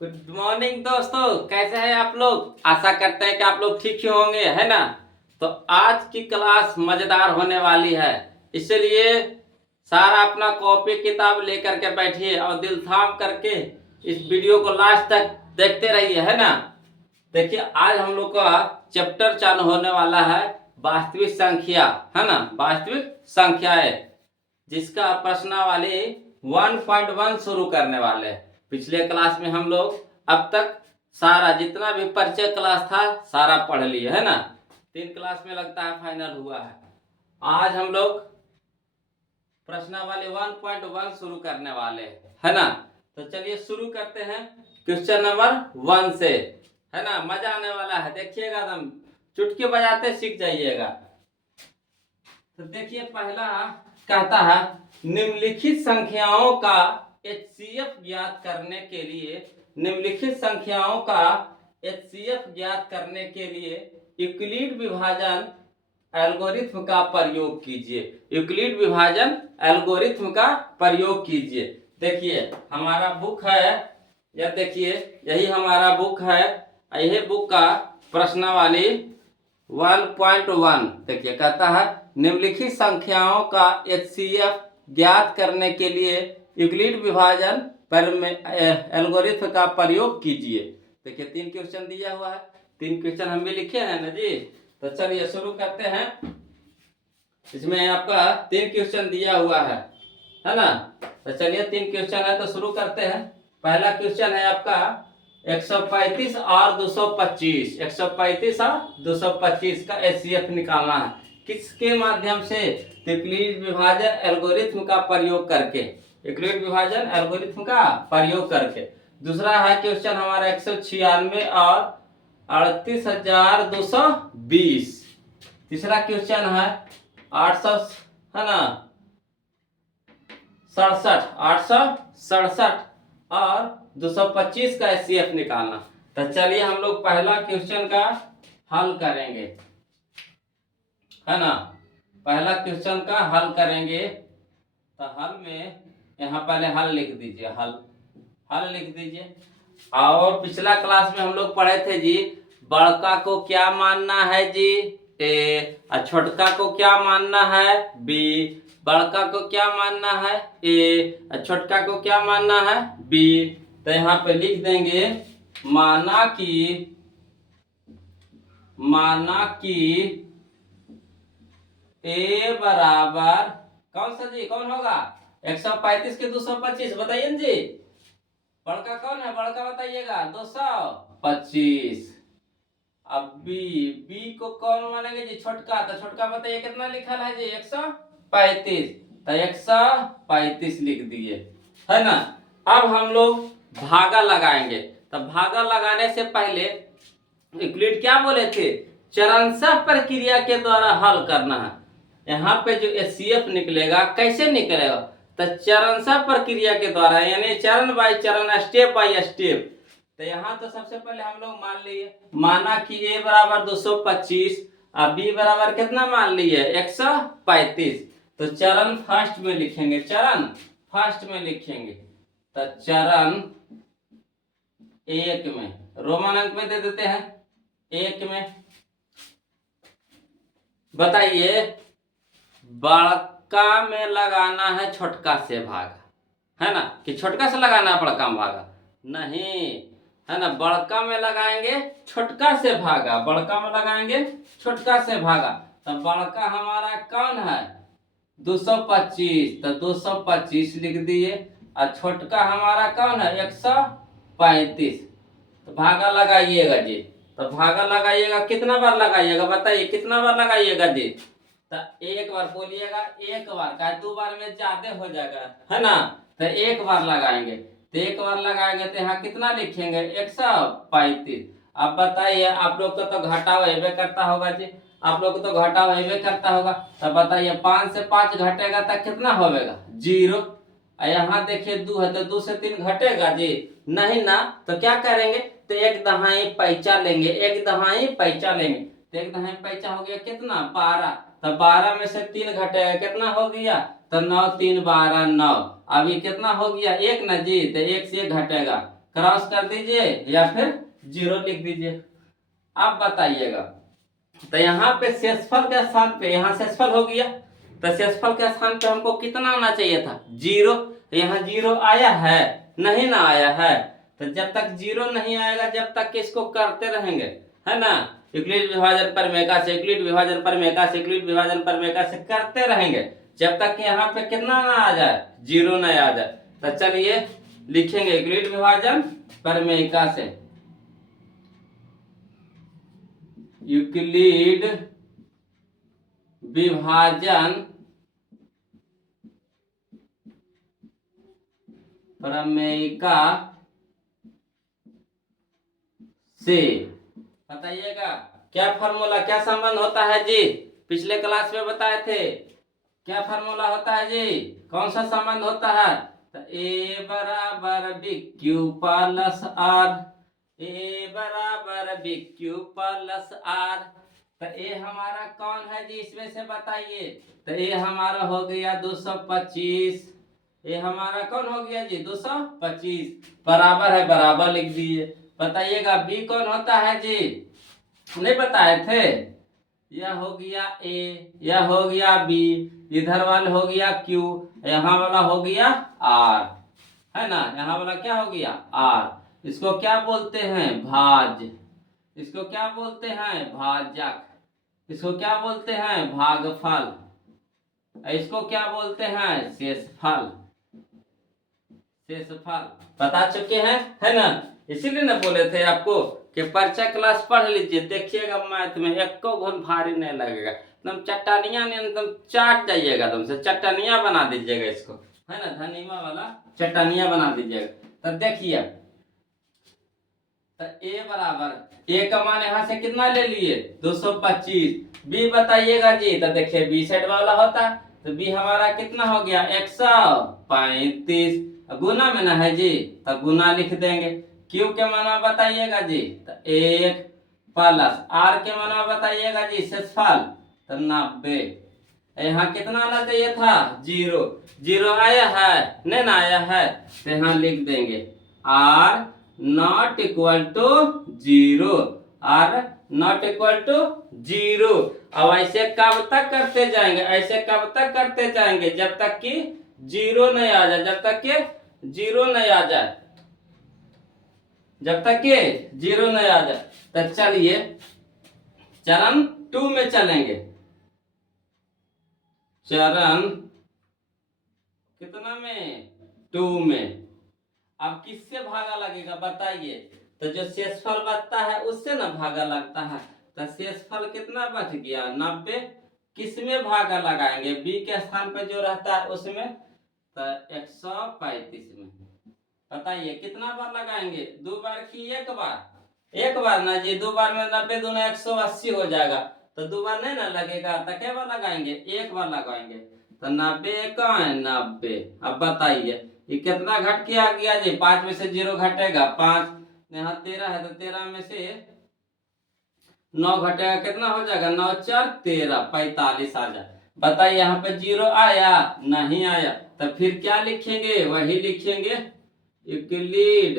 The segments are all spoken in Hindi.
गुड मॉर्निंग दोस्तों, कैसे हैं आप लोग। आशा करते हैं कि आप लोग ठीक ही होंगे, है ना। तो आज की क्लास मजेदार होने वाली है, इसलिए सारा अपना कॉपी किताब लेकर के बैठिए और दिल थाम करके इस वीडियो को लास्ट तक देखते रहिए, है ना। देखिए, आज हम लोग का चैप्टर चालू होने वाला है वास्तविक संख्या, है ना। वास्तविक संख्याएं, जिसका प्रश्नावली 1.1 शुरू करने वाले हैं। पिछले क्लास में हम लोग अब तक सारा जितना भी परिचय क्लास था सारा पढ़ लिए, है ना। 3 क्लास में लगता है फाइनल हुआ है। आज हम लोग प्रश्नावली 1.1 शुरू करने वाले हैं, है ना। तो चलिए शुरू करते हैं क्वेश्चन नंबर 1 से, है ना। मजा आने वाला है, देखिएगा, एकदम चुटकी बजाते सीख जाइएगा। तो देखिए, पहला कहता है निम्नलिखित संख्याओं का एचसीएफ ज्ञात करने के लिए, निम्नलिखित संख्याओं का एचसीएफ ज्ञात करने के लिए यूक्लिड विभाजन एल्गोरिथ्म का प्रयोग कीजिए। यूक्लिड विभाजन एल्गोरिथ्म का प्रयोग कीजिए। देखिए, हमारा बुक है, यह देखिए, यही हमारा बुक है। यही बुक का प्रश्नावली 1.1 देखिए, कहता है निम्नलिखित संख्याओं का एचसीएफ ज्ञात करने के लिए यूक्लिड विभाजन एल्गोरिथ्म का प्रयोग कीजिए। देखिए, 3 क्वेश्चन दिया हुआ है, 3 क्वेश्चन हम भी लिखे हैं ना जी। तो चलिए शुरू करते हैं। इसमें आपका 3 क्वेश्चन दिया हुआ है ना। तो चलिए 3 क्वेश्चन है तो शुरू करते हैं। पहला क्वेश्चन है आपका 135 और 225, 135 और 225 का एचसीएफ निकालना है। किसके माध्यम से? यूक्लिड विभाजन एल्गोरिथ्म का प्रयोग करके, यूक्लिड विभाजन एल्गोरिथ्म का प्रयोग करके। दूसरा है क्वेश्चन हमारा 196 और 38,220। तीसरा क्वेश्चन है 800, है ना, 867 और 225 का एचसीएफ निकालना। तो चलिए हम लोग पहला क्वेश्चन का हल करेंगे, है ना। पहला क्वेश्चन का हल करेंगे। तो हल में यहाँ पहले हल लिख दीजिए, हल लिख दीजिए। और पिछला क्लास में हम लोग पढ़े थे जी, बड़का को क्या मानना है जी, ए, और छोटका को क्या मानना है, बी। बड़का को क्या मानना है, ए, और छोटका को क्या मानना है, बी। तो यहाँ पे लिख देंगे माना कि ए बराबर कौन सा जी, कौन होगा? 135 के 225 बताइए जी। बड़का कौन है, बड़का बताइएगा, 225। अब बी को कौन मानेंगे जी, छोटका। तो छोटका बताइए कितना लिखा है जी, 135। तो 135 लिख दिए, है ना। अब हम लोग भागा लगाएंगे। तो भागा लगाने से पहले यूक्लिड क्या बोले थे, चरणशः प्रक्रिया के द्वारा हल करना है। यहाँ पे जो एचसीएफ निकलेगा कैसे निकलेगा, तो चरणशः प्रक्रिया के द्वारा, यानी चरण बाय चरण, स्टेप बाय स्टेप। तो यहाँ तो सबसे पहले हम लोग मान लिए, माना कि ए बराबर 225 और बी बराबर कितना मान लिए, 135। तो चरण फर्स्ट में लिखेंगे, चरण फर्स्ट में लिखेंगे। तो चरण 1 में रोमन अंक में दे देते हैं, 1 में बताइए बड़का में लगाना है छोटका से भागा, है ना, कि छोटका से लगाना है बड़का में भागा, नहीं, है ना। बड़का में लगाएंगे छोटका से भागा, बड़का में लगाएंगे छोटका से भागा। तो बड़का हमारा कौन है, 225। तो 225 लिख दिए। और छोटका हमारा कौन है, 135। तो भागा लगाइएगा जी। तो भागा लगाइएगा, कितना बार लगाइएगा बताइए, कितना बार लगाइएगा जी। तो एक बार बोलिएगा, एक बार का, 2 बार में ज्यादा हो जाएगा, है ना। तो 1 बार लगाएंगे। तो 1 बार लगाएंगे तो यहाँ कितना लिखेंगे, 135। अब बताइए, आप लोग को तो घटाव हेबे करता होगा जी, आप लोग को तो घटाव हेबे करता होगा। तो बताइए 5 से 5 घटेगा तो कितना होगा, 0। यहाँ देखिए 2 है तो 2 से 3 घटेगा जी, नहीं ना। तो क्या करेंगे, तो 1 दहाई पैंचा लेंगे, 1 दहाई पैंचा लेंगे। तो 1 दहाई पैंचा हो गया कितना, 12। तो 12 में से 3 घटेगा, कितना हो गया, तो 9 3 12 9। अभी कितना हो गया, 1 ना जी। तो 1 से 1 घटेगा, क्रॉस कर दीजिए या फिर 0 लिख दीजिए। अब बताइएगा, तो यहाँ पे शेषफल के स्थान पे, यहाँ शेषफल हो गया, तो शेषफल के स्थान पे हमको कितना आना चाहिए था? 0। यहाँ 0 आया है? नहीं ना आया है। तो जब तक 0 नहीं आएगा, जब तक इसको करते रहेंगे, है ना, यूक्लिड विभाजन परमेका से, यूक्लिड विभाजन परमेका से, यूक्लिड विभाजन परमेका से करते रहेंगे, जब तक यहाँ पे कितना ना आ जाए, 0 नहीं आ जाए। तो चलिए लिखेंगे यूक्लिड विभाजन परमेका से, यूक्लिड विभाजन प्रमेयिका से। बताइएगा क्या फॉर्मूला, क्या संबंध होता है जी? पिछले क्लास में बताए थे, क्या फॉर्मूला होता है जी? कौन सा संबंध होता है? तो ए बराबर बी क्यू प्लस आर, ए बराबर बी क्यू प्लस आर। तो ए हमारा कौन है जी, इसमें से बताइए। तो ए हमारा हो गया 225, ये हमारा कौन हो गया जी? 225। बराबर है, बराबर लिख दिए। बताइएगा बी कौन होता है जी? नहीं बताए थे? यह हो गया ए, यह हो गया बी, इधर वाला हो गया क्यू, यहाँ वाला हो गया आर, है ना। यहाँ वाला क्या हो गया? आर। इसको क्या बोलते हैं? भाज। इसको क्या बोलते हैं? भाजक। इसको क्या बोलते हैं? भागफल। इसको क्या बोलते हैं? शेषफल। शेषफल बता चुके हैं, है ना। इसीलिए ना बोले थे आपको कि परिचय क्लास पढ़ लीजिए, देखिएगा मैथ में एक को घुन भारी नहीं लगेगा, एकदम चट्टानिया ने एकदम चाट जाइएगा, तुमसे चट्टानिया बना दीजिएगा इसको, है ना, धनीमा वाला चट्टानिया बना दीजिएगा। तो देखिए, तो ए बराबर, ए का मान यहाँ से कितना ले लिए? 225। बी बताइएगा जी। तो देखिए बी साइड वाला होता, तो बी हमारा कितना हो गया? 135। गुना में ना है जी, तो गुना लिख देंगे। क्यू के माना बताइएगा जी, तो 1 प्लस आर के माना बताइएगा जी, शेषफल, तो 90। यहाँ कितना आना चाहिए था? 0। 0 आया है? नहीं ना आया है, तो यहाँ लिख देंगे r not equal to 0, r not equal to 0। अब ऐसे कब तक करते जाएंगे? ऐसे कब तक करते जाएंगे? जब तक कि 0 नहीं आ जाए, जब तक कि 0 नहीं आ जाए, जब तक कि 0 नहीं आ जाए। तो चलिए चरण 2 में चलेंगे। चरण कितना में? 2 में। अब किससे भागा लगेगा बताइए? तो जो शेषफल बचता है उससे ना भागा लगता है। तो शेषफल कितना बच गया? 90। किस में भागा लगाएंगे? बी के स्थान पे जो रहता है उसमें, तो 135 में। बताइए कितना बार लगाएंगे? 2 बार की 1 बार? 1 बार ना जी, 2 बार में 90 दूना 180 हो जाएगा, तो 2 बार नहीं ना लगेगा, तो क्या बार लगाएंगे? 1 बार लगाएंगे। तो 90 कहाँ है? 90। अब बताइए ये कितना घट के आ गया जी? 5 में से 0 घटेगा 5, यहाँ 13 है, तो 13 में से 9 घटेगा, कितना हो जाएगा? 9 4 13, 45 आ जाए। बताइए यहाँ पे 0 आया? नहीं आया, तो फिर क्या लिखेंगे? वही लिखेंगे यूक्लिड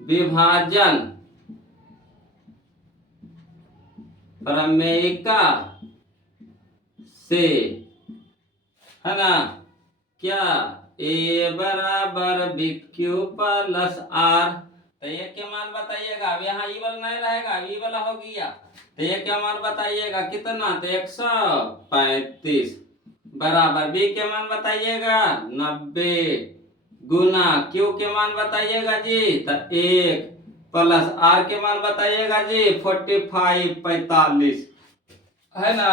विभाजन प्रमेयिका से, है ना, क्या? ए बराबर बी क्यू प्लस आर। तो ये क्या मान बताइएगा? अब यहाँ ई वाला नहीं रहेगा, ई वाला हो गया, तो ये क्या मान बताइएगा? कितना? तो 135 बराबर बी के मान बताइएगा 90 गुना क्यू के मान बताइएगा जी, तो 1 प्लस आर के मान बताइएगा जी 45 है ना।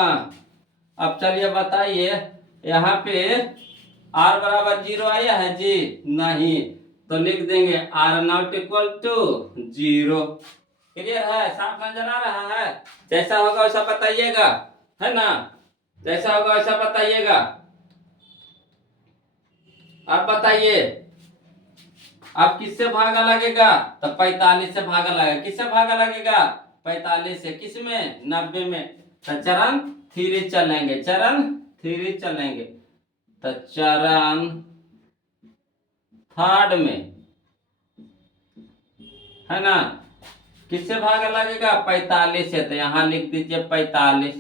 अब चलिए बताइए, यहाँ पे आर बराबर 0 आया है जी? नहीं, तो लिख देंगे r not equal to 0। Clear है? साफ नजर आ रहा है? जैसा होगा वैसा बताइएगा, है ना, जैसा होगा वैसा बताइएगा। आप बताइए अब किससे भागा लगेगा? तो 45 से भागा लगेगा। किससे भागा लगेगा? 45 से। किस में? 90 में। तो चरण 3 चलेंगे, चरण 3 चलेंगे। तो चरण थर्ड में, है ना। किससे भाग लगेगा? 45 से। तो यहाँ लिख दीजिए 45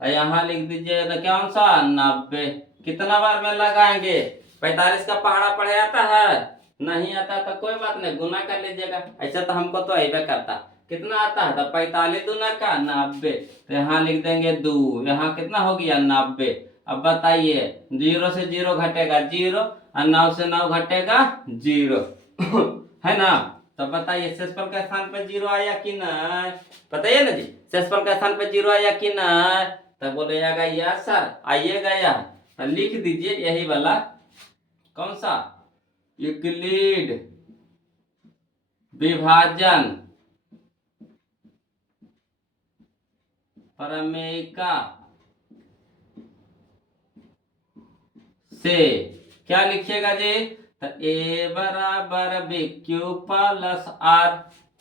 और यहाँ लिख दीजिए तो कौन सा 90। कितना बार में लगाएंगे? 45 का पहाड़ा पढ़े आता है? नहीं आता तो कोई बात नहीं, गुना कर लीजिएगा। ऐसा तो हमको तो अबे करता। कितना आता है? तो 45 दूना का 90। तो यहाँ लिख देंगे 2। यहाँ कितना हो गया? 90। अब बताइए, 0 से 0 घटेगा 0 और 9 से 9 घटेगा 0 है ना। तो बताइए शेषफल के स्थान पर 0 आया कि नहीं? बताइए ना जी, शेषफल के स्थान पर 0 आया कि नहीं? तो बोलेगा यस सर, आइएगा यहाँ। तो लिख दीजिए यही वाला, कौन सा? यूक्लिड विभाजन प्रमेयिका से क्या लिखिएगा जी? तो ए बराबर बी क्यू प्लस आर,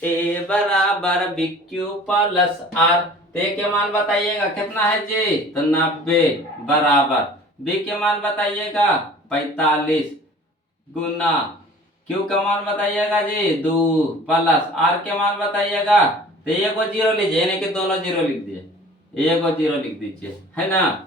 ए बराबर बी क्यू प्लस आर। तो ए के मान बताइएगा कितना है जी? तो 90 बराबर बी के मान बताइएगा 45 गुना क्यू का मान बताइएगा जी 2 प्लस आर के मान बताइएगा। तो ये को 0 लीजिए, यानी कि दोनों 0 लिख दिए, ये को 0 लिख दीजिए, है ना।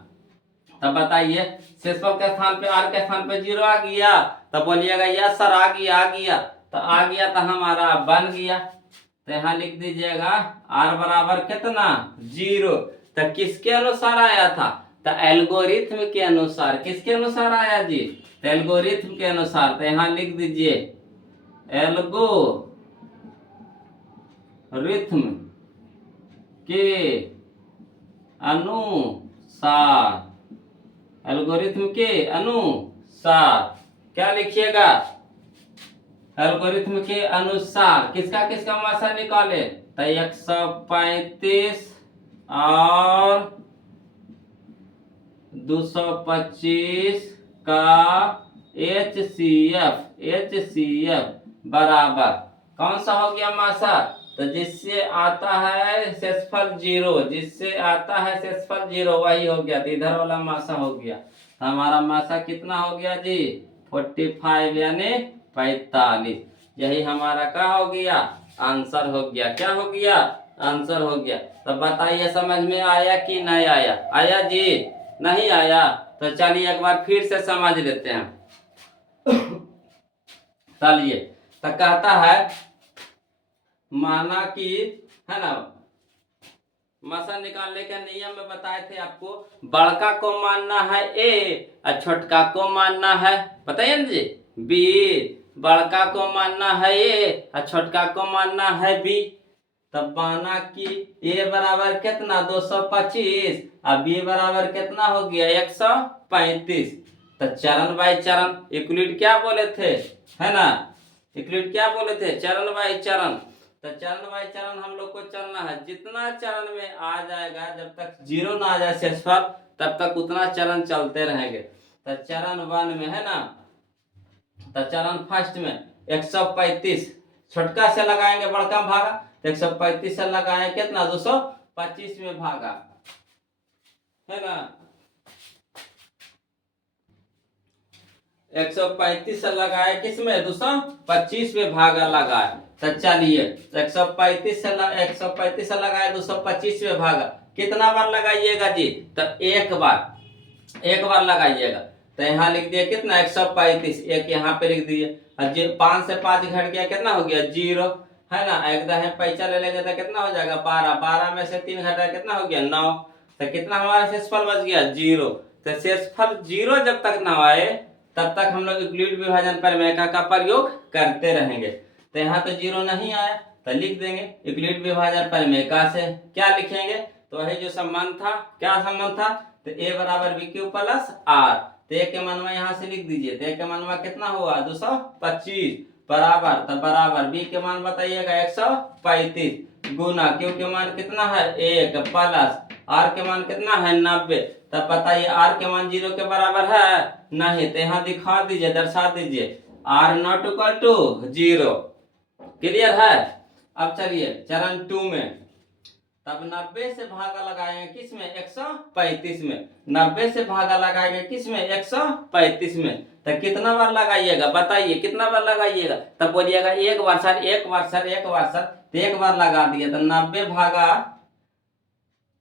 तब बताइए शेषफल के स्थान पे, आर के स्थान पे 0 आ गया। तब बोलिएगा यस सर आ गया, आ गया। तो आ गया तो हमारा बन गया। तो यहाँ लिख दीजिएगा आर बराबर कितना? 0। तो किसके अनुसार आया था? तो एल्गोरिथम के अनुसार। किसके अनुसार आया जी? तो एल्गोरिथम के अनुसार। तो यहाँ लिख दीजिए एल्गोरिथम के अनुसार, एल्गोरिथम के अनुसार क्या लिखिएगा? एल्गोरिथम के अनुसार किसका किसका मासा निकाले? तो 135 और 225 का HCF बराबर कौन सा हो गया मासा? तो जिससे आता है शेषफल 0, जिससे आता है शेषफल 0 वही हो गया। तो इधर वाला मासा हो गया। तो हमारा मासा कितना हो गया जी? 45 यानी 45। यही हमारा क्या हो गया? आंसर हो गया। क्या हो गया? आंसर हो गया। तो बताइए समझ में आया कि नहीं आया? आया जी? नहीं आया? तो चलिए एक बार फिर से समझ लेते हैं। चलिए, तो कहता है माना कि, है ना, मासा निकालने के नियम में बताए थे आपको, बड़का को मानना है ए और छोटका को मानना है, बताइए ना जी, बी। बड़का को मानना है ए और छोटका को मानना है बी। तब माना कि ए बराबर कितना? 225 और बी बराबर कितना हो गया? 135। तो चरण बाई चरण यूक्लिड क्या बोले थे, है ना, यूक्लिड क्या बोले थे? चरण बाई चरण। तो चरण बाई चरण हम लोग को चलना है। जितना चरण में आ जाएगा, जब तक 0 ना आ जाए शेषफल, तब तक उतना चरण चलते रहेंगे। तो चरण 1 में, है ना, तो चरण फर्स्ट में 135 छोटका से लगाएंगे, बड़का में भागा। तो 135 से लगाए कितना? 225 में भागा, है ना। 135 से लगाए किसमें? 225 में भागा लगाए। तो चलिए 135 से लगाए 225 में भागा। कितना बार लगाइएगा जी? तो एक बार लगाइएगा। तो यहाँ लिख दिया कितना? 135, एक यहाँ पे लिख दिए। और 5 से 5 घट गया, कितना हो गया? 0, है ना। एक दहे पैसा ले लेंगे तो कितना हो जाएगा? 12। 12 में से 3 घटा कितना हो गया? 9। तो कितना हमारा शेषफल बच गया? 0। तो शेषफल 0 जब तक ना आए तब तक हम लोग यूक्लिड विभाजन प्रमेय का प्रयोग करते रहेंगे। तो यहाँ तो 0 नहीं आया तो लिख देंगे यूक्लिड विभाजन प्रमेय से। क्या लिखेंगे? तो वही जो संबंध था, क्या संबंध था? तो ए बराबर बी क्यू प्लस आर। तो ए के मनवा यहाँ से लिख दीजिए। तो ए के मनवा कितना हुआ? 225 बराबर, तो बराबर बी के मान बताइएगा 135 गुना क्यू के मान कितना है? 1 प्लस आर के मान कितना है? 90। तब बताइए आर के मान 0 के बराबर है? नहीं। तो यहाँ दिखा दीजिए, दर्शा दीजिए r not equal to 0। Clear है? अब चलिए चरण 2 में, तब 90 से भागा लगाएंगे किस में, 135 में। 90 से भागा लगाएंगे किस में, 135 में। तो कितना बार लगाइएगा बताइए, कितना बार लगाइएगा। तब बोलिएगा एक बार सर, एक बार सर, एक बार सर। तो एक बार लगा दिया तो 90 भागा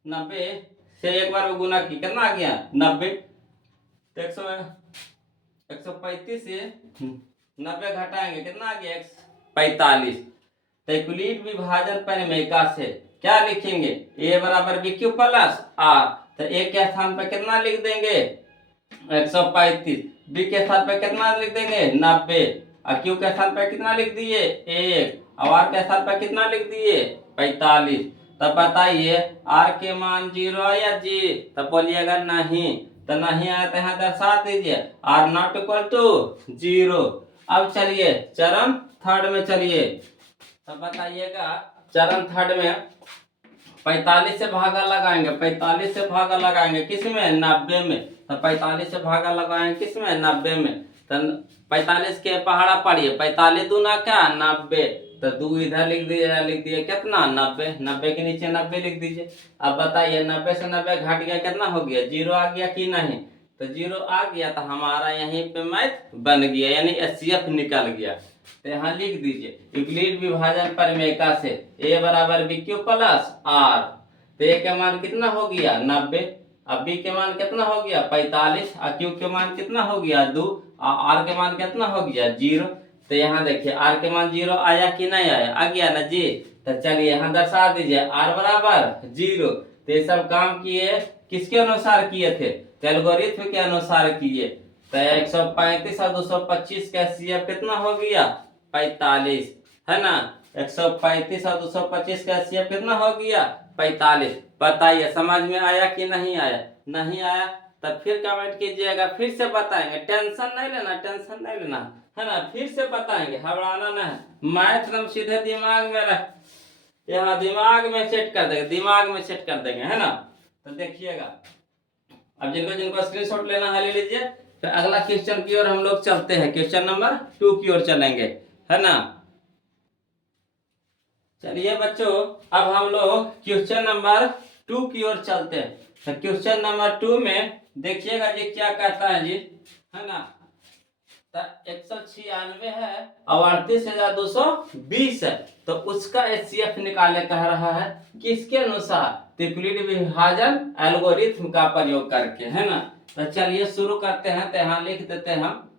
90 से एक बार में गुना की कितना आ गया 90। तो 135 से 90 घटाएंगे कितना आ गया 45। तो यूक्लिड विभाजन परिमेयिका से क्या लिखेंगे, ए बराबर बी क्यू प्लस आर। तो ए के स्थान पर कितना लिख देंगे 135, बी के स्थान पर कितना लिख देंगे 90, और क्यू के स्थान पर कितना लिख दिए 1, और आर के स्थान पर कितना लिख दिए 45। तब बताइए आर के मान 0 या जी। तब बोलिएगा नहीं, तो नहीं आया तो यहाँ दर्शा दीजिए आर नॉट इक्वल टू 0। अब चलिए चरण थर्ड में चलिए। तब बताइएगा चरण थर्ड में 45 से भागा लगाएंगे, 45 से भागा लगाएंगे किस में 90 में। तो 45 से भागा लगाएंगे किस में 90 में। तो 45 के पहाड़ा पढ़िए, 45 दूना क्या 90। तो 2 इधर लिख दिए कितना 90, 90 के नीचे 90 लिख दीजिए। अब बताइए 90 से 90 घट गया कितना हो गया 0 आ गया कि नहीं। तो 0 आ गया तो हमारा यहीं पे मैथ बन गया, यानी एचसीएफ निकल गया। तो यहाँ लिख दीजिए यूक्लिड विभाजन परिमेयिका से ए बराबर बी क्यू प्लस आर। तो ए के मान कितना हो गया 90, अब बी के मान कितना हो गया 45, और क्यू के मान कितना हो गया 2, और आर के मान कितना हो गया 0। तो यहाँ देखिए आर के मान 0 आया कि नहीं आया, आ गया ना जी। तो चलिए यहाँ दर्शा दीजिए आर बराबर 0। तो ये सब काम किए किसके अनुसार किए थे, एल्गोरिथ्म के अनुसार किए। तो 135 और 225 का सीएफ कितना हो गया 45, है ना। 135 और 225 का सीएफ कितना हो गया 45। बताइए समझ में आया कि नहीं आया, नहीं आया तब फिर कमेंट कीजिएगा, फिर से बताएंगे। टेंशन नहीं लेना, टेंशन नहीं लेना, है ना। फिर से बताएंगे, घबराना नहीं। मैथ एकदम सीधे दिमाग में रख, यहाँ दिमाग में सेट कर देंगे, दिमाग में सेट कर देंगे, है ना। तो देखिएगा अब जिनको स्क्रीनशॉट लेना है ले लीजिए। फिर अगला क्वेश्चन की ओर हम लोग चलते हैं, क्वेश्चन नंबर 2 की ओर चलेंगे, है ना। चलिए बच्चों अब हम लोग क्वेश्चन नंबर 2 की ओर चलते हैं। तो क्वेश्चन नंबर 2 में देखिएगा जी क्या कहता है जी, है ना। 196 है और 38,220 है, तो उसका एचसीएफ निकाले कह रहा है किसके अनुसार, यूक्लिड विभाजन एल्गोरिथ्म का प्रयोग करके, है ना। तो चलिए शुरू करते हैं। तो यहाँ लिख देते हैं हम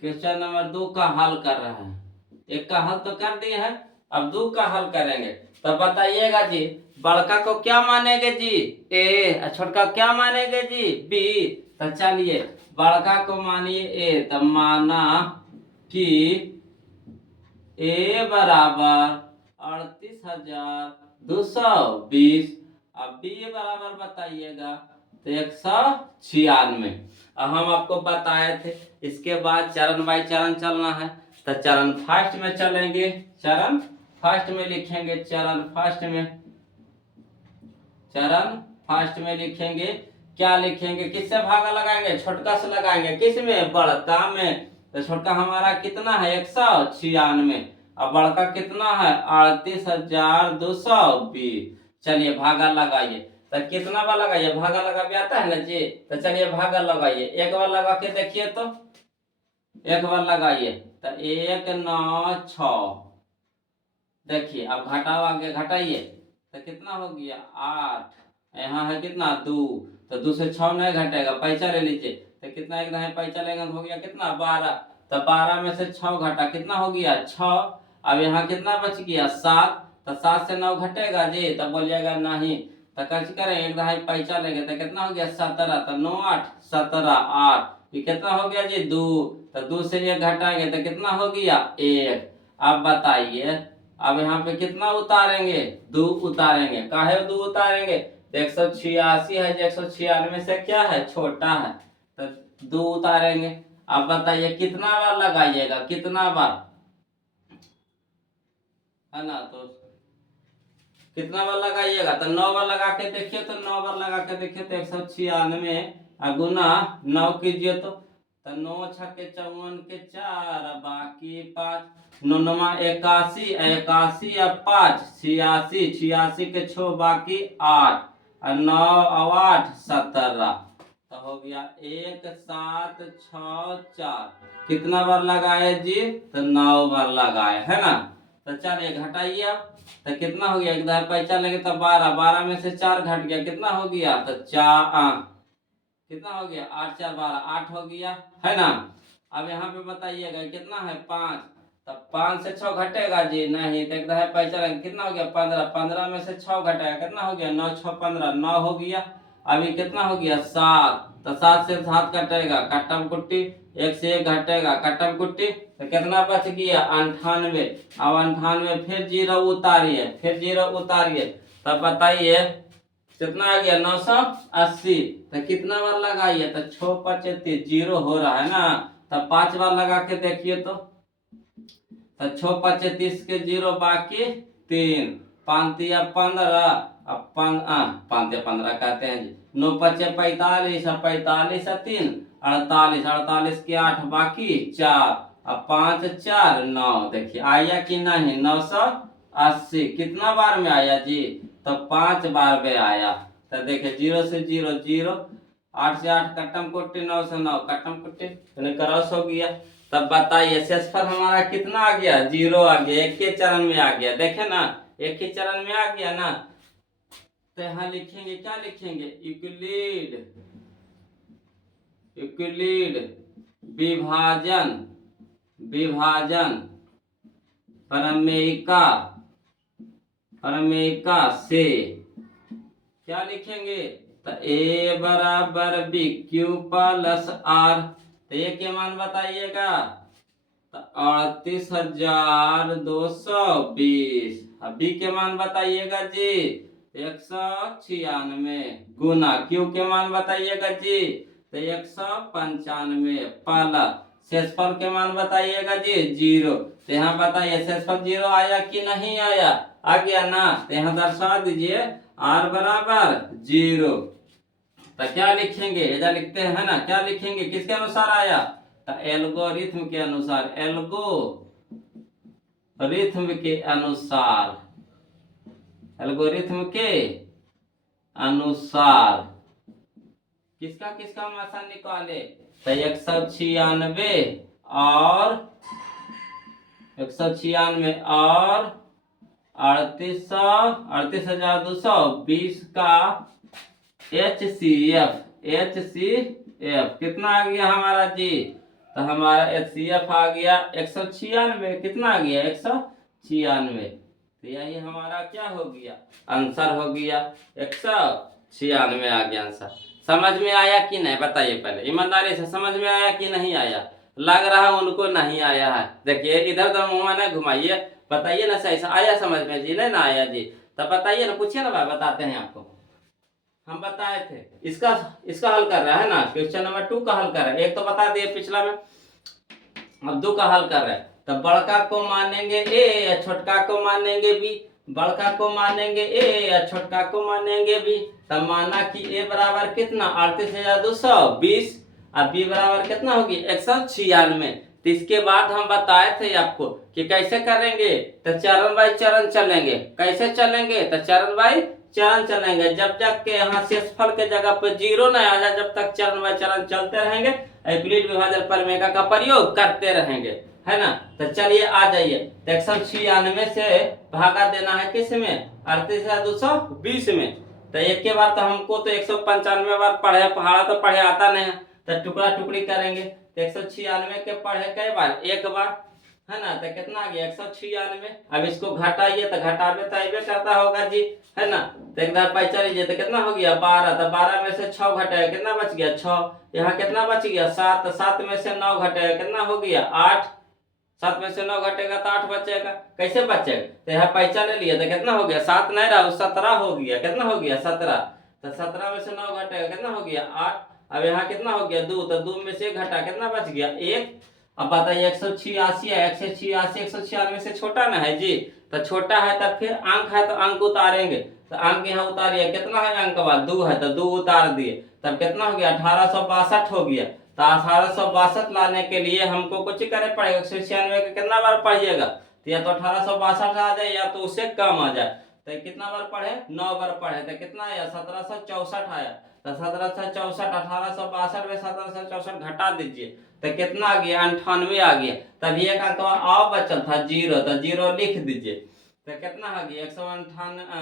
क्वेश्चन नंबर 2 का हल कर रहे हैं। एक का हल तो कर दिए हैं, अब 2 का हल करेंगे। तो बताइएगा जी बड़का को क्या मानेंगे जी ए, छोटका क्या मानेंगे जी बी। तो चलिए बड़का को मानिए ए, तो माना कि ए बराबर 38,220, अब बी बराबर बताइएगा तो 196। अब हम आपको बताए थे इसके बाद चरण बाई चरण चलना है। तो चरण फर्स्ट में चलेंगे, चरण फर्स्ट में लिखेंगे, चरण फर्स्ट में लिखेंगे क्या लिखेंगे, किससे भागा लगाएंगे, छोटका से लगाएंगे, किस में बड़का में। तो छोटका हमारा कितना है 196, और बड़का कितना है 38,220। चलिए भागा लगाइए। तो कितना बार लगाइए, भागा लगा भी आता है ना जी। तो चलिए भागा लगाइए, एक बार लगा के देखिए, तो एक बार लगाइए। तो 196, देखिए अब घटाओ, आगे घटाइए तो कितना हो गया 8, यहाँ है कितना 2, तो 2 से 6 नहीं घटेगा, पैसा ले लीजिए। तो कितना एक दहाई पैसा लेंगे तो हो गया कितना 12। तो 12 में से 6 घटा कितना हो गया 6। अब यहाँ कितना बच गया 7। तो 7 से 9 घटेगा जी, तब बोलिएगा नहीं। तो कैसे करें, एक दहाई पैसा लेंगे तो कितना हो गया 17। तो 9 8 17 8, ये कितना हो गया जी 2। तो 2 से 1 घटाएंगे तो कितना हो गया 1। अब बताइए अब यहाँ पे कितना उतारेंगे 2 उतारेंगे, काहे 2 उतारेंगे, 186 है, 196 से क्या है छोटा है, तो 2 उतारेंगे। अब बताइए कितना बार लगाइएगा, कितना बार, है ना। तो कितना बार लगाइएगा, तो 9 बार लगा के देखिए। तो 9 बार लगा के देखिए तो 196 गुना 9 कीजिए तो तो 9 छक्के 54 के 4 बाकी 5 9 9 81 81 या 5 86 86 के 6 बाकी 8 और 9 और 8 17 तो हो गया 1 7 6 4 कितना बार लगाए जी तो 9 बार लगाए है ना। तो चलिए घटाइए अब तो कितना हो गया एक दार पैसा लगे तो 12 12 में से 4 घट गया कितना हो गया तो 4 कितना हो गया 8 4 12 8 हो गया है ना। अब यहाँ पे बताइएगा कितना है 5 तब 5 से 6 घटेगा जी नहीं तो एक है पैसा लगे कितना हो गया 15 15 में से 6 घटेगा कितना हो गया 9 6 15 9 हो गया। अभी कितना हो गया 7 तो 7 से 7 कटेगा कट्टम कुट्टी 1 से 1 घटेगा कट्टम कुट्टी तो कितना बच गया 98 अब 98 फिर 0 उतारिए फिर 0 उतारिए तब बताइए कितना आ गया 980 तो कितना बार लगाइए तो 6 5 0 हो रहा है ना तब 5 बार लगा के देखिए तो 6 5 30 के 0 बाकी 3 5 या 15 अब 5 15 कहते हैं जी 9 5 45 45 3 48 48 के 8 बाकी 4 अब 5 4 9 देखिए आया कि नहीं 980 कितना बार में आया जी तो 5 बार में आया। तो देखिए 0 से 0 0 8 से 8 कट्टम कुट्टी 9 से 9 कट्टम कुट्टी क्रॉस हो गया। तब बताइए शेषफल हमारा कितना आ गया 0 आ गया एक के चरण में आ गया देखे ना एक ही चरण में आ गया ना। तो यहाँ लिखेंगे क्या लिखेंगे यूक्लिड यूक्लिड विभाजन विभाजन प्रमेयिका प्रमेयिका से क्या लिखेंगे तो a बराबर बी क्यू प्लस आर तो ये के मान बताइएगा तो 38,220 अब बी के मान बताइएगा जी 196 गुना क्यू के मान बताइएगा जी तो 195 प्लस शेषफल के मान बताइएगा जी 0 तो यहाँ बताइए शेषफल 0 आया कि नहीं आया आ गया ना तो यहाँ दर्शा दीजिए r बराबर 0 तो क्या लिखेंगे इधर लिखते हैं ना क्या लिखेंगे किसके अनुसार आया तो एल्गोरिथम के अनुसार एल्गोरिथम के अनुसार एल्गोरिथम के अनुसार किसका मासन निकाले तो 196 और 38,220 का HCF कितना आ गया हमारा जी तो हमारा HCF आ गया 196 कितना आ गया 196 तो यही हमारा क्या हो गया आंसर हो गया 196 आ गया आंसर। समझ में आया कि नहीं बताइए पहले ईमानदारी से समझ में आया कि नहीं आया लग रहा है उनको नहीं आया है देखिए इधर उधर मुँह न घुमाइए बताइए ना सही से आया समझ में जी नहीं ना आया जी तब बताइए ना पूछिए ना भाई बताते हैं आपको हम बताए थे इसका हल कर रहा है ना क्वेश्चन नंबर 2 का हल कर रहा है एक तो बता दिए पिछला में अब 2 का हल कर रहा है तो बड़का को मानेंगे ए या छोटका को मानेंगे बी बड़का को मानेंगे ए या छोटका को मानेंगे बी तब माना कि ए बराबर कितना 38,220 और बी बराबर कितना होगी 196। तो इसके बाद हम बताए थे आपको कि कैसे करेंगे तो चरण बाई चरण चलेंगे कैसे चलेंगे तो चरण बाई चरण चलेंगे जब तक के यहाँ शेषफल के जगह पर 0 न आ जाए जब तक चरण बाई चरण चलते रहेंगे यूक्लिड विभाजन प्रमेय का प्रयोग करते रहेंगे है ना। तो चलिए आ जाइए 196 से भागा देना है किस में 38,220 में तो एक के बाद तो हमको तो 195 बार पढ़े पहाड़ा तो पढ़े आता नहीं है तो टुकड़ा टुकड़ी करेंगे तो 196 के पढ़े कई बार एक बार है ना तो कितना आ गया 196। अब इसको घटाइए तो घटावे तो अबे करता होगा जी है ना तो एक बार पैसा लीजिए तो कितना हो गया 12 तो 12 में से 6 घटाया कितना बच गया 6 यहाँ कितना बच गया 7 7 में से 9 घटाया कितना हो गया 8 7 में से 9 घटेगा तो 8 बचेगा कैसे बचेगा तो यहाँ पैसा ले लिया तो कितना हो गया 7 नहीं रहा 17 हो गया कितना हो गया 17 तो 17 में से 9 घटेगा कितना हो गया 8 अब यहाँ कितना हो गया 2 तो 2 में से घटा कितना बच गया 1। अब बताइए 186 है 196 से छोटा ना है जी तो छोटा है तब फिर अंक है तो अंक उतारेंगे तो अंक यहाँ उतारिए कितना है अंक बाद 2 है तो 2 उतार दिए तब कितना हो गया 1862 हो गया तो 1862 लाने के लिए हमको कुछ करे पड़ेगा, 196 का कितना बार पढ़िएगा, तो या तो 1862 आ जाए या तो उससे कम आ जाए। तो कितना बार पढ़े, 9 बार पढ़े, तो कितना आया 1764 आया। तो 1764 1862 में 1764 घटा दीजिए तो कितना आ गया, 98 आ गया। तभी एक अंक और बचल था 0, तो 0 लिख दीजिए। तो कितना आ गया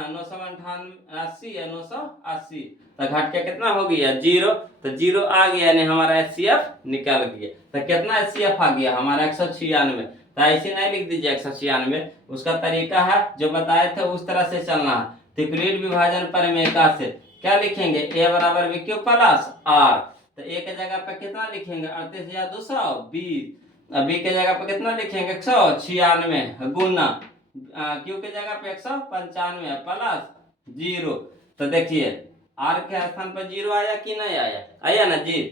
980 या 980, तो घट के कितना हो गया 0, तो 0 आ गया यानी हमारा HCF निकल गया। तो कितना HCF आ गया हमारा 196। तो ऐसे नहीं लिख दीजिए 196, उसका तरीका है जो बताए थे उस तरह से चलना है। त्रिकोणीय विभाजन परिमेयका से क्या लिखेंगे, A बराबर BQ प्लस R, तो A के जगह पे कितना लिखेंगे 38,220, B के जगह पे कितना लिखेंगे 196 गुना Q के जगह पे 195 प्लस 0। तो देखिए R के स्थान पर 0 आया कि नहीं आया, आया ना जी।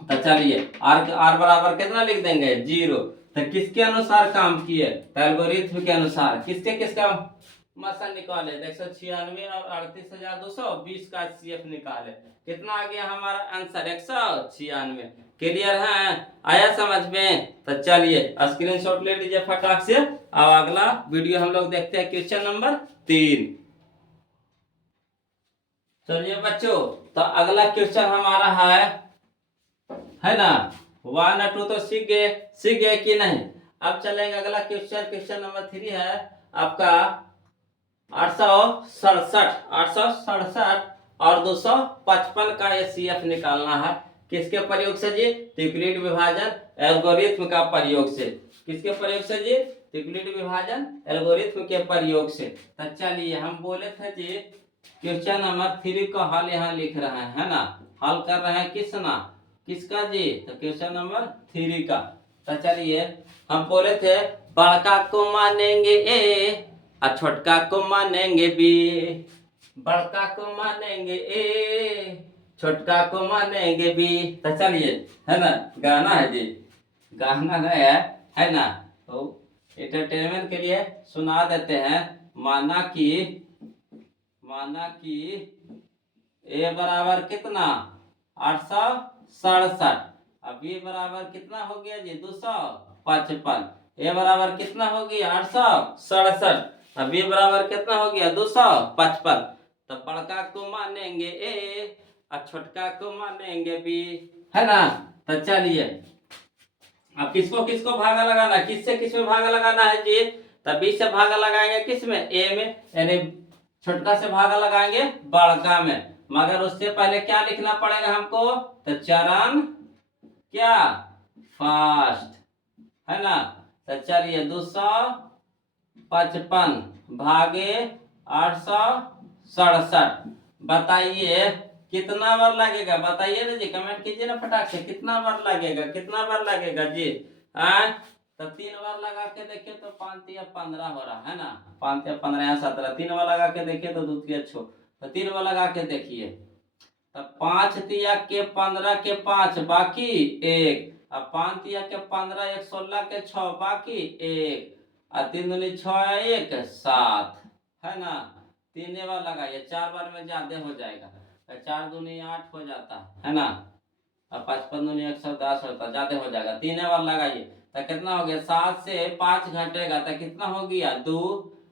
तो चलिए R बराबर कितना लिख देंगे 0। तो किसके अनुसार काम किए, तो एल्गोरिथ्म के अनुसार, किसका मसल निकाले, 196 और 38,220 का HCF निकाले, कितना आ गया हमारा आंसर 196। क्लियर है, आया समझ में। तो चलिए स्क्रीनशॉट ले लीजिए फटाक से। अब अगला वीडियो हम लोग देखते हैं क्वेश्चन नंबर 3। चलिए बच्चों, तो अगला क्वेश्चन हमारा है ना 1 और 2 तो सीख गए कि नहीं। अब चलेंगे अगला क्वेश्चन नंबर 3 है आपका 867 और 255 का HCF निकालना है। किसके प्रयोग से जी, त्रिकोणीय विभाजन एल्गोरिथ्म का प्रयोग से। किसके प्रयोग से जी, त्रिकोणीय विभाजन एल्गोरिथ्म के प्रयोग से। तो चलिए हम बोले थे जी क्वेश्चन नंबर 3 का हल यहाँ लिख रहे हैं, है ना, हल कर रहे हैं किसका जी, तो क्वेश्चन नंबर 3 का। तो चलिए हम बोले थे बड़का को मानेंगे A और छोटका को मानेंगे B, बड़का को मानेंगे A, छोटका को मानेंगे B। तो चलिए, है ना, गाना है जी, गाना नहीं है ना, तो एंटरटेनमेंट के लिए सुना देते हैं। माना कि A बराबर कितना 867, अब B बराबर कितना हो गया जी 255, A बराबर कितना हो गया 867, अब B बराबर कितना हो गया 255। तो बड़का को मानेंगे A और छोटका को मानेंगे B, है ना। तो चलिए अब किसको भागा लगाना, किसमें भागा लगाना है जी, तो B से भागा लगाएंगे किसमें, A में, यानी छोटका से भागा लगाएंगे बड़का में। मगर उससे पहले क्या लिखना पड़ेगा हमको, तो चरण क्या फास्ट, है ना। तो चलिए 255 भागे 867, बताइए कितना बार लगेगा, बताइए ना जी, कमेंट कीजिए ना फटाक से, कितना बार लगेगा जी। तो 3 बार लगा के देखिए तो 5 या 15 हो रहा है ना, 5 या 15 या 17, 3 बार लगा के देखिए तो 2 या 6, तो 3 बार लगा के देखिए तो 5 तिया के 15 के 5 बाकी 1, अब 5 तिया के 15 1 16 के 6 बाकी 1, और 3 दूनी 6 1 7, है ना। 3 बार लगाइए, 4 बार में ज्यादा हो जाएगा, 4 दूनी 8 हो जाता है ना, और 5 5 दूनी 110 होता, ज्यादा हो जाएगा। 3 बार लगाइए तो कितना हो गया, 7 से 5 घटेगा तो कितना हो गया 2,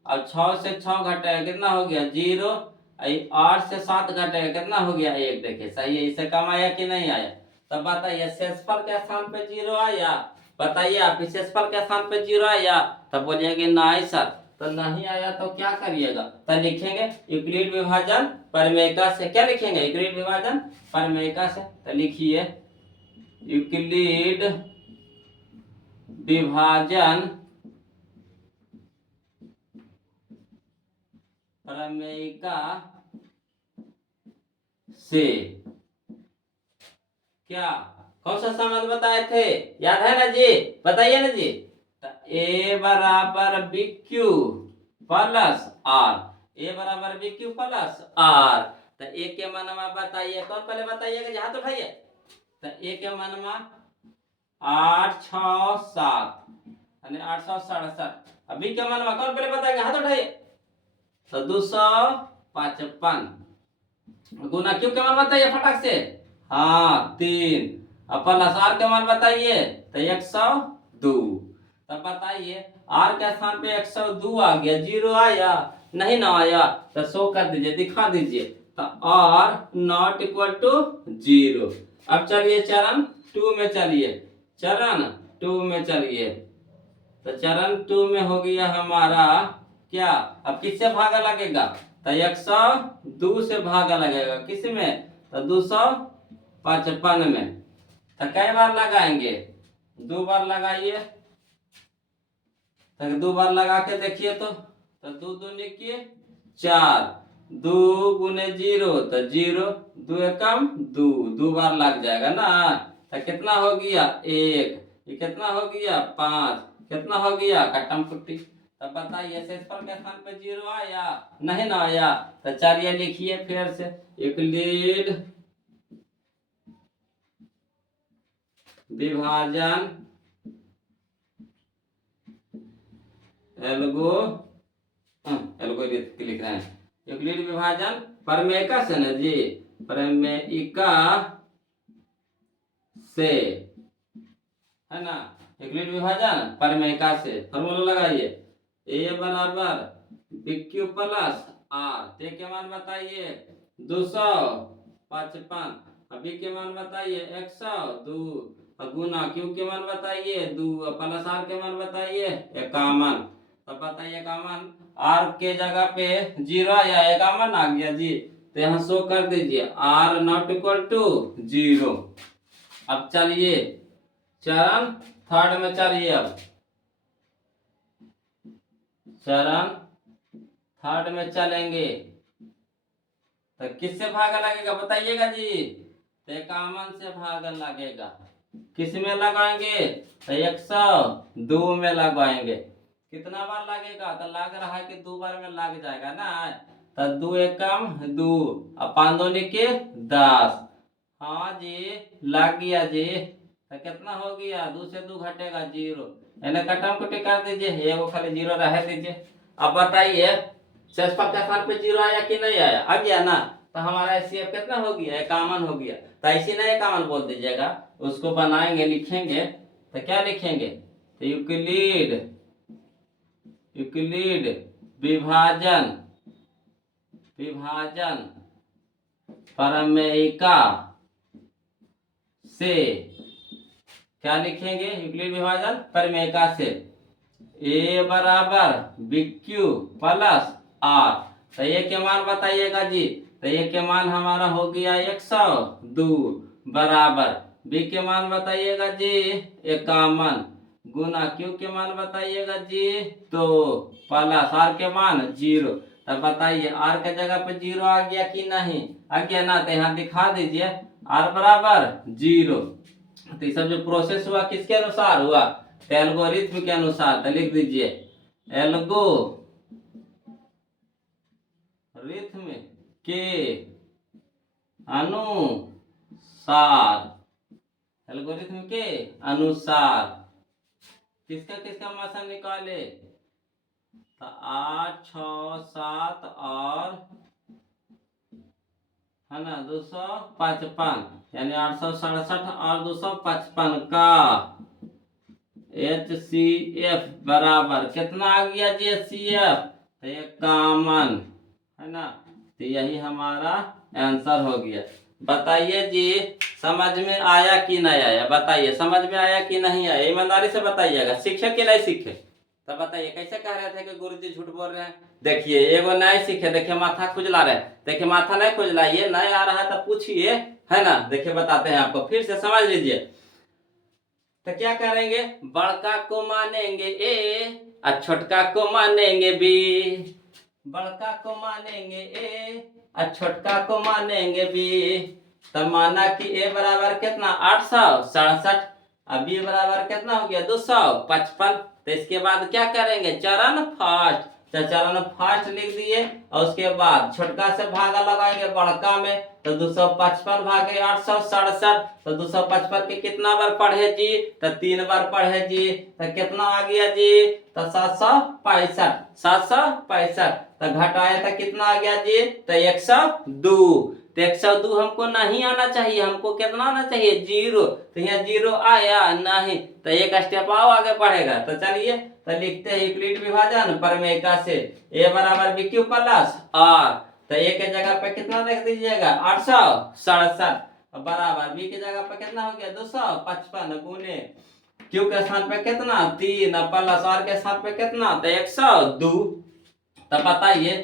और 6 से 6 घटेगा कितना हो गया 0, 8 से 7 घटेगा कितना हो गया 1। देखिए सही है, इससे कम आया कि नहीं आया। तब बताइए शेषफल के स्थान पे 0 आया, बताइए आप शेषफल के स्थान पे 0 आया, तब बोलिएगा नहीं सर, तो नहीं आया तो क्या करिएगा, तो लिखेंगे यूक्लिड विभाजन परिमेयका से। क्या लिखेंगे, यूक्लिड विभाजन परिमेयका से। तो लिखिए यूक्लिड विभाजन प्रमेयिका से क्या कौन सा संबंध बताए थे, याद है ना जी, बताइए ना जी। A बराबर BQ प्लस R, A बराबर BQ प्लस R। तो A के मानमा बताइए, कौन पहले बताइएगा, हाथ उठाइए। तो A के मानमा 867 यानी 867, अभी के मानमा कौन पहले बताएगा, हाथ उठाइए। तो 255 गुना क्यों के मान बताइए फटाक से, हाँ 3, अब प्लस आर का मान बताइए तो 102। तब बताइए आर के स्थान पे 102 आ गया, जीरो आया नहीं ना आया तो शो कर दीजिए, दिखा दीजिए तो आर नॉट इक्वल टू 0। अब चलिए चरण 2 में चलिए, चरण 2 में चलिए। तो चरण 2 में हो गया हमारा क्या, अब किससे भागा लगेगा तो 102 से भागा लगेगा, किस में तो 255 में। तो कई बार लगाएंगे, 2 बार लगाइए, तो 2 बार लगा के देखिए तो 2 दूनी के 4, 2 गुने 0 तो 0, 2 एकम 2, 2 बार लग जाएगा ना। तो कितना हो गया 1, ये कितना हो गया 5, कितना हो गया कट्टम कुट्टी। तब बताइए शेषफल के स्थान पे 0 आया नहीं ना आया तो चलिए लिखिए फिर से, यूक्लिड विभाजन एल्गोरिथम लिख रहे हैं, यूक्लिड विभाजन प्रमेयिका से ना जी, प्रमेयिका से, है ना, यूक्लिड विभाजन प्रमेयिका से फॉर्मूला लगाइए, ए बराबर BQ प्लस आर, ते के मान बताइए 255, बी के मान बताइए 102, गुना क्यू के मान बताइए 2, प्लस आर के मान बताइए 51। तब बताइए 51, आर के जगह पे 0 या 51 आ गया जी, तो यहाँ शो कर दीजिए आर नॉट इक्वल टू 0। अब चलिए चरण 3 में चलिए, अब चरण 3 में चलेंगे तो किससे भागा लगेगा बताइएगा जी, तो 51 से भागा लगेगा, किस में लगाएंगे तो 102 में लगाएंगे। कितना बार लगेगा तो लग रहा है कि 2 बार में लग जाएगा ना, तो 2 एकम 2, अब 5 दूनी के 10, हाँ जी लग गया जी। तो कितना हो गया 2 से 2 घटेगा 0, इन्हें कटम कुटी कर दीजिए, ये वो खाली 0 रह दीजिए। अब बताइए शेषफल के स्थान पे 0 आया कि नहीं आया, आ गया ना, तो हमारा एचसीएफ कितना हो गया 51 हो गया। तो ऐसे ना 51 बोल दीजिएगा, उसको बनाएंगे लिखेंगे तो क्या लिखेंगे तो यूक्लिड, यूक्लिड विभाजन, विभाजन प्रमेयिका से, क्या लिखेंगे यूक्लिड विभाजन प्रमेयिका से ए बराबर BQ प्लस आर, तो ये के मान बताइएगा जी, तो ये के मान हमारा हो गया 102 बराबर, बी के मान बताइएगा जी 51, गुना क्यू के मान बताइएगा जी तो प्लस आर के मान 0। तब बताइए आर के जगह पे 0 आ गया कि नहीं, आ गया ना, तो यहाँ दिखा दीजिए आर बराबर 0। तो ये सब जो प्रोसेस हुआ किसके अनुसार हुआ तो एल्गोरिथम के अनुसार, तो लिख दीजिए एल्गोरिथम के अनुसार, एल्गोरिथम के अनुसार किसका किसका मासन निकाले तो 8, 6, 7 और है ना 255, यानी 867 और 255 का HCF बराबर कितना आ गया जी HCF तो 51, है ना, तो यही हमारा आंसर हो गया। बताइए जी समझ में आया कि नहीं आया, बताइए समझ में आया कि नहीं आया, ईमानदारी से बताइएगा, सीखे कि नहीं सीखे। तो बताइए कैसे कह रहे थे कि गुरुजी झूठ बोल रहे हैं, देखिए एगो नहीं सीखे, देखिए माथा खुजला रहे, देखिए माथा नहीं खुजला, ये नहीं आ रहा है तो पूछिए, है ना, देखिए बताते हैं आपको, फिर से समझ लीजिए। तो क्या करेंगे बड़का को मानेंगे ए और छोटका को मानेंगे बी, बड़का को मानेंगे ए और छोटका को मानेंगे बी। तब माना कि ए बराबर कितना 867, अब बी बराबर कितना हो गया 255। तो इसके बाद क्या करेंगे चरण फर्स्ट, तो चरण फर्स्ट लिख दिए और उसके बाद छोटका से भागा लगाएंगे बड़का में, तो 255 भागे 867, तो 255 के कितना बार पढ़े जी तो 3 बार पढ़े जी, तो कितना आ गया जी तो 765, 765, तो घटाया तो कितना आ गया जी तो 102, तो 102 हमको नहीं आना चाहिए, हमको कितना आना चाहिए 0। तो यहाँ 0 आया नहीं, तो एक स्टेप आओ आगे बढ़ेगा। तो चलिए तो लिखते हैं यूक्लिड विभाजन प्रमेयिका से a बराबर बी क्यू प्लस आर। तो a के जगह पे कितना लिख दीजिएगा 867 बराबर बी की जगह पे कितना हो गया 255 गुने क्यू के स्थान पे कितना 3 प्लस आर के स्थान पे कितना तो 102। तब बताइए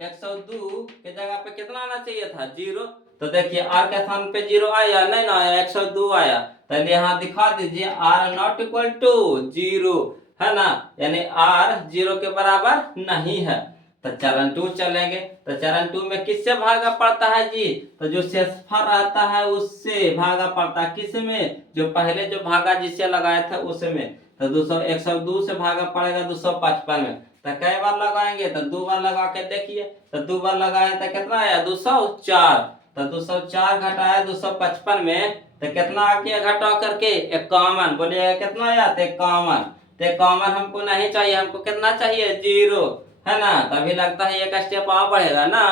102 के जगह पे कितना आना चाहिए था 0। तो देखिए आर के स्थान पे 0 आया नहीं ना आया 102 आया। तो यहाँ दिखा दीजिए आर नॉट इक्वल टू 0 है ना, यानी आर 0 के बराबर नहीं है। तो चरण 2 चलेंगे। तो चरण 2 में किससे भागा पड़ता है जी, तो जो शेषफल रहता है उससे भागा पड़ता है। किस में, जो पहले जो भागा जिससे लगाया था उसमें। तो 102 से भागा पड़ेगा 255 में। तो कई बार लगाएंगे तो 2 बार लगा के देखिए। तो 2 बार लगाए तो कितना आया 204। तो 204 घटाया 255 में तो कितना आ गया घटा करके 51। बोलिएगा कितना आया तो 51। तो 51 हमको नहीं चाहिए, हमको कितना चाहिए 0 है ना। तभी लगता है एक स्टेप और बढ़ेगा ना।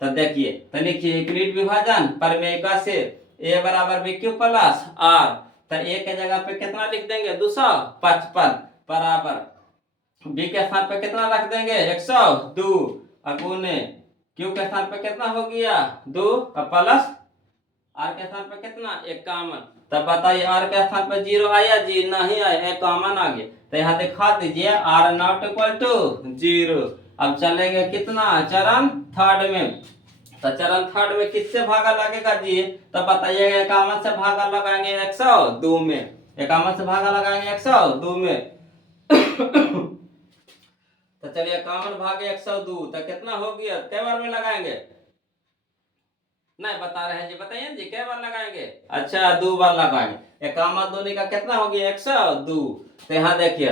तो देखिए तो लिखिए यूक्लिड विभाजन प्रमेयिका से a बराबर बी क्यू प्लस आर। तो a के जगह पे कितना लिख देंगे 255 बराबर बी के स्थान पे कितना रख देंगे 102 गुने क्यू के स्थान पे कितना हो गया 2 प्लस आर के स्थान पे कितना 51। तब बताइए आर के स्थान पे 0 आया जी नहीं आया 51 आ गया। तो यहाँ दिखा दीजिए आर नॉट इक्वल टू 0। अब चलेंगे कितना चरण 3 में। तो चरण 3 में किससे भागा लगेगा जी, तो बताइएगा 51 से भागा लगाएंगे 102 में। 51 से भागा लगाएंगे 102 में। तो चलिए 51 भागे 102 तो कितना हो गया, कै बार में लगाएंगे नहीं बता रहे हैं जी, बताइए जी कै बार लगाएंगे। अच्छा 2 बार लगाएंगे। 51 दूनी का कितना हो गया 102। तो यहाँ देखिए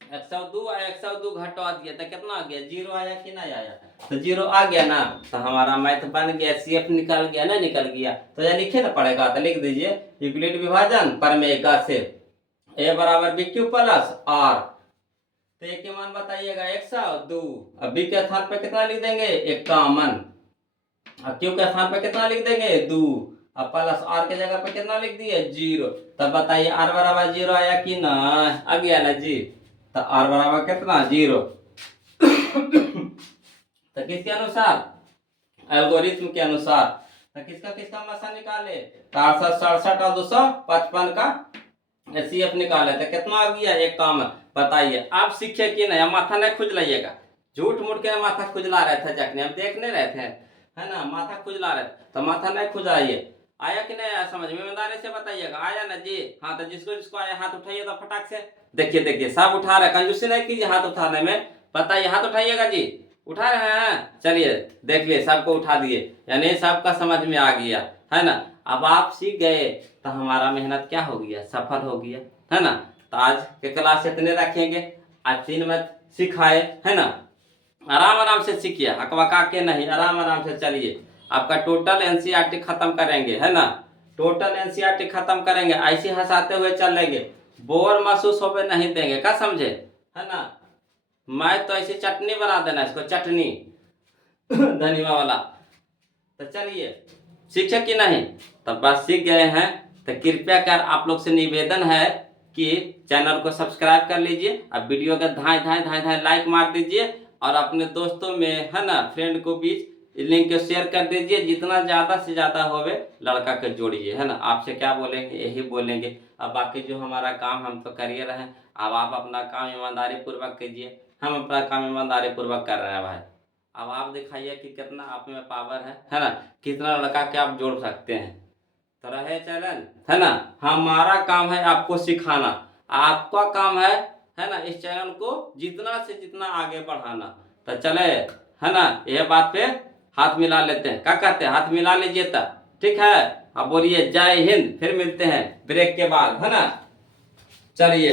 102 आया 102 घटा दिया तो कितना आ गया 0 आया कि नहीं आया, तो 0 आ गया ना। तो हमारा मैथ बन गया, CF निकल गया ना, निकल गया। तो यह लिखे ना पड़ेगा। तो लिख दीजिए यूक्लिड विभाजन प्रमेयिका से a बराबर बी क्यू प्लस आर। तो a के मान बताइएगा 102। अब b के स्थान पे कितना लिख देंगे 51। अब क्यू के स्थान पे कितना लिख देंगे 2। अब प्लस आर के जगह पे कितना लिख दिए 0। तब बताइए आर बराबर 0 आया कि ना, आ गया ना जी। तो आर बराबर कितना 0। तो किसके अनुसार एल्गोरिथम के अनुसार तो किसका मसा निकाले तो 867 और 255 का CF निकाले तो कितना आ गया 51। बताइए आप सीखे कि नहीं, माथा नहीं खुजलाइएगा। झूठ मूठ के माथा खुजला रहे थे जखने हम देख नहीं रहे थे है ना, माथा खुजला रहे थे। तो माथा नहीं खुजलाइए। आया कि नहीं आया समझ में, ईमानदारी से बताइएगा आया ना जी। हाँ तो जिसको जिसको आया हाथ उठाइए तो फटाक से। देखिए देखिए सब उठा रहे, कंजूसी नहीं कीजिए हाथ उठाने में। बताइए हाथ उठाइएगा जी, उठा रहे हैं। चलिए देख लिए सबको उठा दिए, यानी सबका समझ में आ गया है ना। अब आप सीख गए तो हमारा मेहनत क्या हो गया सफल हो गया है ना। तो आज के क्लास इतने रखेंगे। आज 3 मैथ सिखाए है ना, आराम आराम से सीखिए, हकबका के नहीं, आराम आराम से चलिए। आपका टोटल NCERT खत्म करेंगे है ना, टोटल NCERT खत्म करेंगे। ऐसे हंसाते हुए चलेंगे, बोर महसूस होवे नहीं देंगे, क्या समझे है ना। मैं तो ऐसी चटनी बना देना इसको, चटनी धनिया वाला। तो चलिए सीखे कि नहीं, तो बस सीख गए हैं। तो कृपया कर आप लोग से निवेदन है कि चैनल को सब्सक्राइब कर लीजिए। अब वीडियो का धाए धाए धाए धाए लाइक मार दीजिए और अपने दोस्तों में है ना फ्रेंड को बीच लिंक को शेयर कर दीजिए। जितना ज़्यादा से ज़्यादा होवे लड़का के जोड़िए है ना। आपसे क्या बोलेंगे यही बोलेंगे। अब बाकी जो हमारा काम हम तो कर ही रहे हैं, अब आप अपना काम ईमानदारी पूर्वक कीजिए। हम अपना काम ईमानदारी पूर्वक कर रहे हैं भाई। अब आप दिखाइए कि कितना आप में पावर है ना, कितना लड़का के आप जोड़ सकते हैं। तो रहे चैनल है ना, हमारा काम है आपको सिखाना, आपका काम है ना इस चैनल को जितना से जितना आगे बढ़ाना। तो चले है ना, यह बात पे हाथ मिला लेते हैं, क्या कहते हैं, हाथ मिला लीजिए तब ठीक है। अब बोलिए जय हिंद, फिर मिलते हैं ब्रेक के बाद है ना। चलिए।